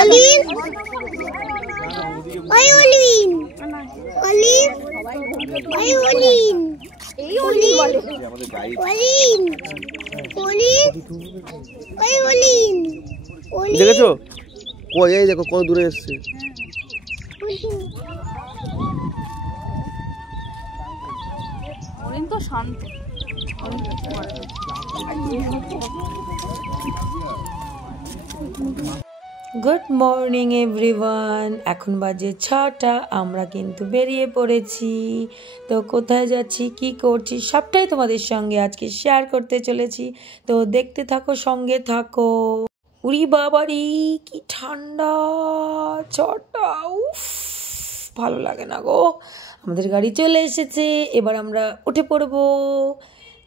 Olivine ওই olivine olive ওই olivine এই অলিভ বলে অলিভিন অলিভ ওই অলিভিন দেখেছো কই এই দেখো কত দূরে এসেছে অরিন তো শান্ত গুড মর্নিং এভরিওয়ান, এখন বাজে 6টা। আমরা কিন্তু বেরিয়ে পড়েছি। তো কোথায় যাচ্ছি, কি করছি, সবটাই তোমাদের সঙ্গে আজকে শেয়ার করতে চলেছি। তো দেখতে থাকো, সঙ্গে থাকো। উরি বাবারি কি ঠান্ডা, চটা, উফ ভালো লাগে না গো। আমাদের গাড়ি চলে এসেছে, এবার আমরা উঠে পড়বো।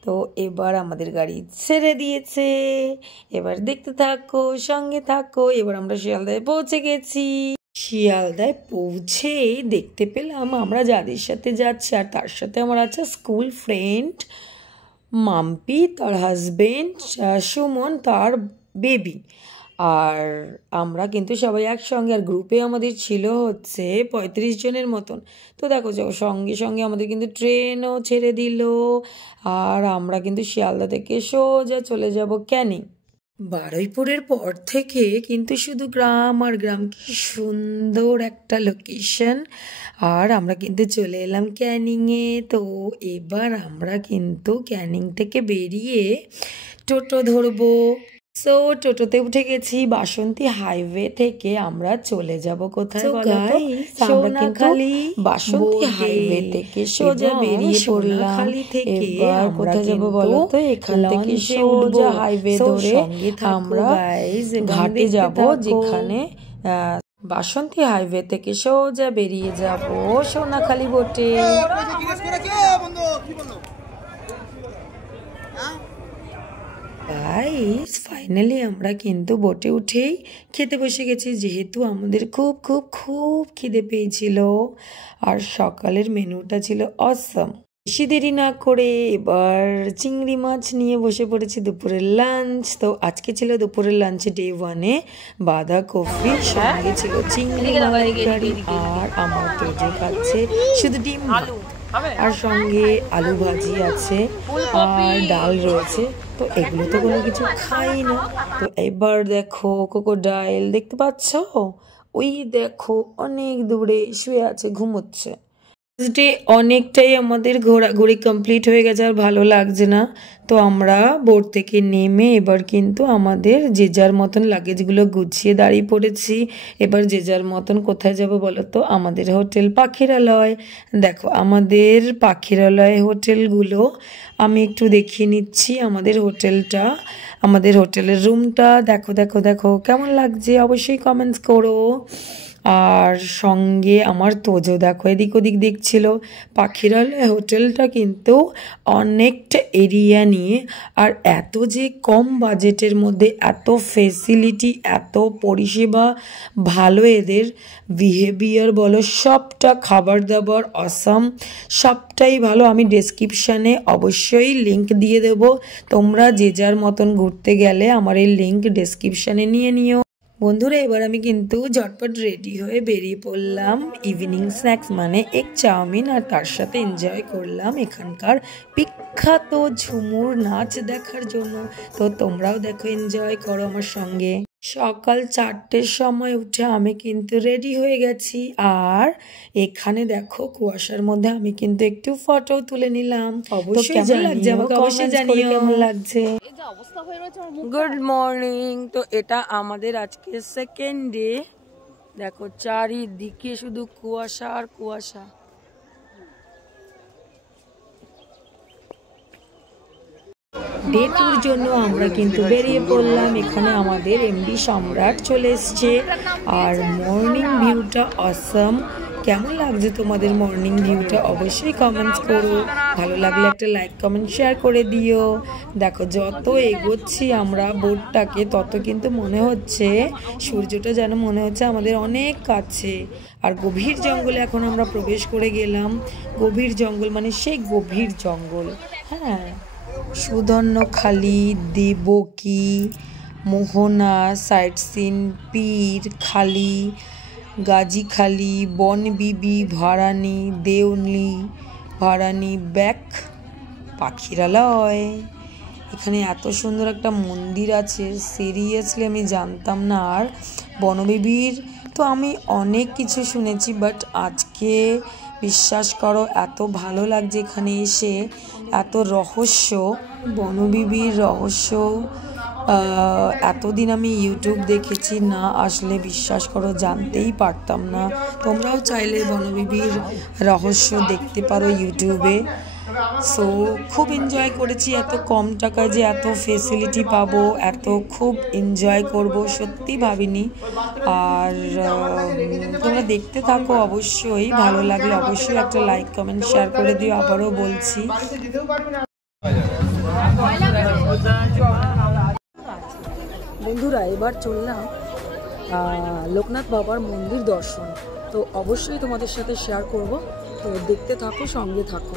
তো এবার আমাদের গাড়ি ছেড়ে দিয়েছে, এবার দেখতে থাকো, সঙ্গে থাকো। এবার আমরা শিয়ালদায় পৌঁছে গেছি। শিয়ালদায় পৌঁছেই দেখতে পেলাম আমরা যাদের সাথে যাচ্ছি, আর তার সাথে আমার আছে স্কুল ফ্রেন্ড মাম্পি, তার হাজবেন্ড সুমন, তার বেবি। আর আমরা কিন্তু সবাই একসঙ্গে, আর গ্রুপে আমাদের ছিল হচ্ছে 35 জনের মতন। তো দেখো সঙ্গে সঙ্গে আমাদের কিন্তু ট্রেনও ছেড়ে দিল, আর আমরা কিন্তু শিয়ালদা থেকে সোজা চলে যাব ক্যানিং। বারুইপুরের পর থেকে কিন্তু শুধু গ্রাম আর গ্রাম, কি সুন্দর একটা লোকেশন। আর আমরা কিন্তু চলে এলাম ক্যানিংয়ে। তো এবার আমরা কিন্তু ক্যানিং থেকে বেরিয়ে টোটো ধরবো। সো টোটোতে উঠে গেছি। বাসন্তী হাইওয়ে থেকে আমরা চলে যাব কোথায় বলো তো? সোনাখালি। বাসন্তী হাইওয়ে থেকে সোজা বেরিয়ে পড়লাম। এবার কোথায় যাব বলো তো? এখান থেকে সোজা হাইওয়ে ধরে আমরা ঘাটে যাব, যেখানে বাসন্তী হাইওয়ে থেকে সোজা বেরিয়ে যাব সোনাখালি বোটে। গাইস ফাইনালি আমরা কিন্তু বোটে উঠেই খেতে বসে গেছি, যেহেতু আমাদের খুব খুব খুব খিদে পেয়েছিল। আর সকালের মেনুটা ছিল অসম। বেশি দেরি না করে এবার চিংড়ি মাছ নিয়ে বসে পড়েছি দুপুরের লাঞ্চ। তো আজকে ছিল দুপুরের লাঞ্চে ডে 1-এ বাঁধাকপি, সঙ্গে ছিল চিংড়ি মালাইকারি, আর আমার তোজো খাচ্ছে শুধু ডিম আর সঙ্গে আলু ভাজি আছে, আর ডাল রয়েছে। তো এগুলো তো কোনো কিছু খাই না। তো এবার দেখো ক্রোকোডাইল দেখতে পাচ্ছ, ওই দেখো অনেক দূরে শুয়ে আছে, ঘুমোচ্ছে। ডে অনেকটাই আমাদের ঘোরাঘুরি কমপ্লিট হয়ে গেছে, আর ভালো লাগছে না। তো আমরা বোট থেকে নেমে এবার কিন্তু আমাদের যে যার মতন লাগেজগুলো গুছিয়ে দাঁড়িয়ে পড়েছি। এবার যে যার মতন কোথায় যাব বলো তো? আমাদের হোটেল পাখিরালয়। দেখো আমাদের পাখিরালয় হোটেলগুলো আমি একটু দেখিয়ে নিচ্ছি। আমাদের হোটেলটা, আমাদের হোটেলের রুমটা দেখো দেখো দেখো কেমন লাগছে, অবশ্যই কমেন্টস করো। আর সঙ্গে আমার তোজো দেখো এদিক ওদিক দেখছিল। পাখিরালয় হোটেলটা কিন্তু অনেকটা এরিয়া নিয়ে, আর এত যে কম বাজেটের মধ্যে এত ফেসিলিটি, এত পরিষেবা ভালো, এদের বিহেভিয়ার বলো, সবটা খাবার দাবার অসাম, সবটাই ভালো। আমি ডেসক্রিপশানে অবশ্যই লিঙ্ক দিয়ে দেবো। তোমরা যে যার মতন ঘুরতে গেলে আমার এই লিঙ্ক ডেসক্রিপশানে নিয়ে নিও। বন্ধুরা এবার আমি কিন্তু ঝটপট রেডি হয়ে বেরিয়ে পড়লাম ইভিনিং স্ন্যাক্স মানে এগ চাউমিন, আর তার সাথে এনজয় করলাম এখানকার বিখ্যাত ঝুমুর নাচ দেখার জন্য। তো তোমরাও দেখো, এনজয় করো আমার সঙ্গে। সকাল 4টের সময় উঠে আমি কিন্তু রেডি হয়ে গেছি, আর এখানে দেখো কুয়াশার মধ্যে আমি কিন্তু একটু ফটো তুলে নিলাম। অবশ্যই কেমন লাগছে আমাকে অবশ্যই জানিও কেমন লাগছে। Good morning. তো এটা আমাদের আজকে সেকেন্ড ডে। দেখো চারিদিকে শুধু কুয়াশা আর কুয়াশা। ডে 2-র জন্য আমরা কিন্তু বেরিয়ে পড়লাম। এখানে আমাদের এমডি সম্রাট চলে এসছে, আর মর্নিং ভিউটা অসাম। কেমন লাগছে তোমাদের মর্নিং ভিউটা অবশ্যই কমেন্টস করো। ভালো লাগলে একটা লাইক কমেন্ট শেয়ার করে দিও। দেখো যত এগোচ্ছি আমরা বোটটাকে, তত কিন্তু মনে হচ্ছে সূর্যটা যেন মনে হচ্ছে আমাদের অনেক কাছে। আর গভীর জঙ্গলে এখন আমরা প্রবেশ করে গেলাম। গভীর জঙ্গল মানে সেই গভীর জঙ্গল, হ্যাঁ, সুধন্যখালি, দেবকী, মোহনা, সাইট সিন, পীর খালি, গাজীখালি, বনবিবি, ভারানি, দেউলি, ভারানি, ব্যাক, পাখিরালয়। এখানে এত সুন্দর একটা মন্দির আছে, সিরিয়াসলি আমি জানতাম না। আর বনবিবির তো আমি অনেক কিছু শুনেছি, বাট আজকে বিশ্বাস করো এত ভালো লাগছে এখানে এসে, এত রহস্য, বনবিবির রহস্য। এতদিন আমি ইউটিউব দেখেছি, না আসলে বিশ্বাস করো জানতেই পারতাম না। তোমরাও চাইলে বনবিবির রহস্য দেখতে পারো ইউটিউবে। সো খুব এনজয় করেছি, এত কম টাকায় যে এত ফেসিলিটি পাবো, এত খুব এনজয় করব সত্যি ভাবিনি। আর তোমরা দেখতে থাকো, অবশ্যই ভালো লাগলে অবশ্যই একটা লাইক কমেন্ট শেয়ার করে দিও। আবারও বলছি বন্ধুরা, এবার চললাম লোকনাথ বাবার মন্দির দর্শন। তো অবশ্যই তোমাদের সাথে শেয়ার করব, তো দেখতে থাকো, সঙ্গে থাকো।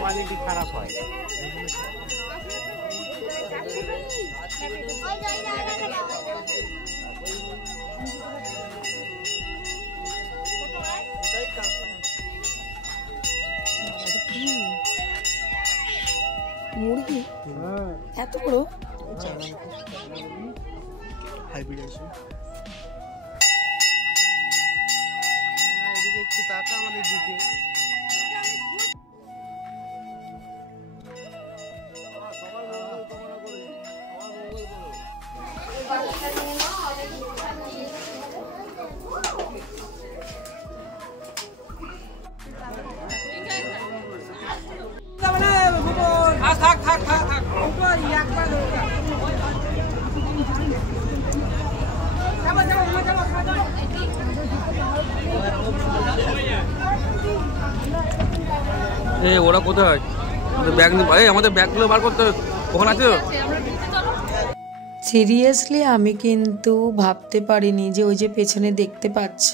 কোয়ালিটি খারাপ হয়। মুরগি এত বড় হাইব্রিড আছে। এদিকে একটু তাকা আমাদের দিকে। ওরা কোথায়? আমাদের ব্যাগ আমাদের ব্যাগগুলো বার করতে হবে। ওখানে আছে? সিরিয়াসলি আমি কিন্তু ভাবতে পারিনি যে ওই যে পেছনে দেখতে পাচ্ছ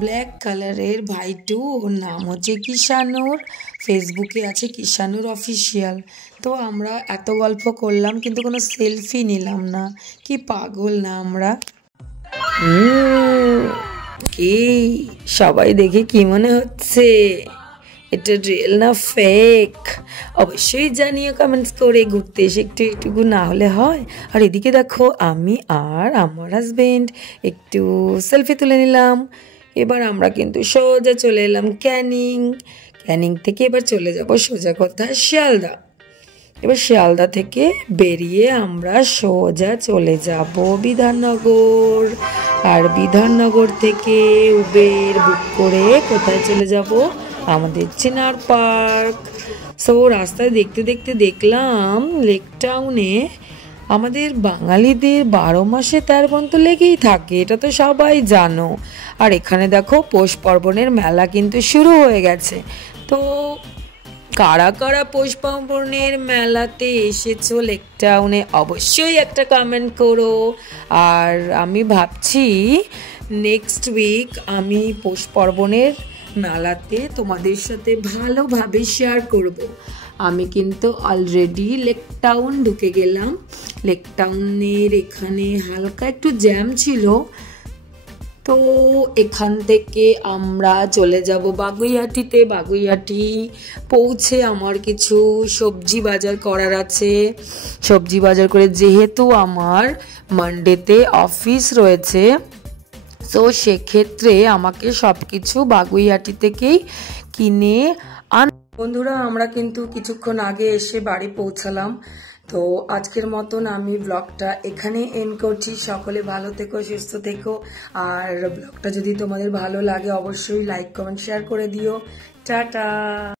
ব্ল্যাক কালারের ভাইটু, ওর নাম হচ্ছে কিষানুর, ফেসবুকে আছে কিষানুর অফিসিয়াল। তো আমরা এত গল্প করলাম কিন্তু কোনো সেলফি নিলাম না, কি পাগল না আমরা। এই সবাই দেখে কি মনে হচ্ছে, এটা রিয়েল না ফেক? অবশ্যই জানিও কমেন্টস করে। ঘুরতে এসে একটু না হলে হয়। আর এদিকে দেখো আমি আর আমার হাজবেন্ড একটু সেলফি তুলে নিলাম। এবার আমরা কিন্তু সোজা চলে এলাম ক্যানিং থেকে এবার চলে যাব সোজা কথা শিয়ালদা। এবার শিয়ালদা থেকে বেরিয়ে আমরা সোজা চলে যাব বিধাননগর। আর বিধাননগর থেকে উবের বুক করে কোথায় চলে যাব? আমাদের চিনার পার্ক। সো রাস্তায় দেখতে দেখতে দেখলাম লেক টাউনে আমাদের বাঙালিদের 12 মাসে 13 তো লেগেই থাকে, এটা তো সবাই জানো। আর এখানে দেখো পৌষ পার্বণের মেলা কিন্তু শুরু হয়ে গেছে। তো কারা কারা পৌষ পার্বণের মেলাতে এসেছো লেক টাউনে অবশ্যই একটা কমেন্ট করো। আর আমি ভাবছি নেক্সট উইক আমি পৌষ পার্বণের মেলাতে তোমাদের সাথে ভালোভাবে শেয়ার করব। আমি কিন্তু অলরেডি লেক টাউন ঢুকে গেলাম। লেক টাউনের এখানে হালকা একটু জ্যাম ছিল, তো এখান থেকে আমরা চলে যাব বাগুইআটিতে। বাগুইআটি পৌঁছে আমার কিছু সবজি বাজার করার আছে। সবজি বাজার করে যেহেতু আমার মানডেতে অফিস রয়েছে, তো সেক্ষেত্রে আমাকে সব কিছু বাগুইআটি থেকেই কিনে বন্ধুরা আমরা কিন্তু কিছুক্ষণ আগে এসে বাড়ি পৌঁছালাম। তো আজকের মতন আমি ব্লগটা এখানে এন্ড করছি। সকলে ভালো থেকো, সুস্থ থেকো। আর ব্লগটা যদি তোমাদের ভালো লাগে অবশ্যই লাইক কমেন্ট শেয়ার করে দিও। টাটা।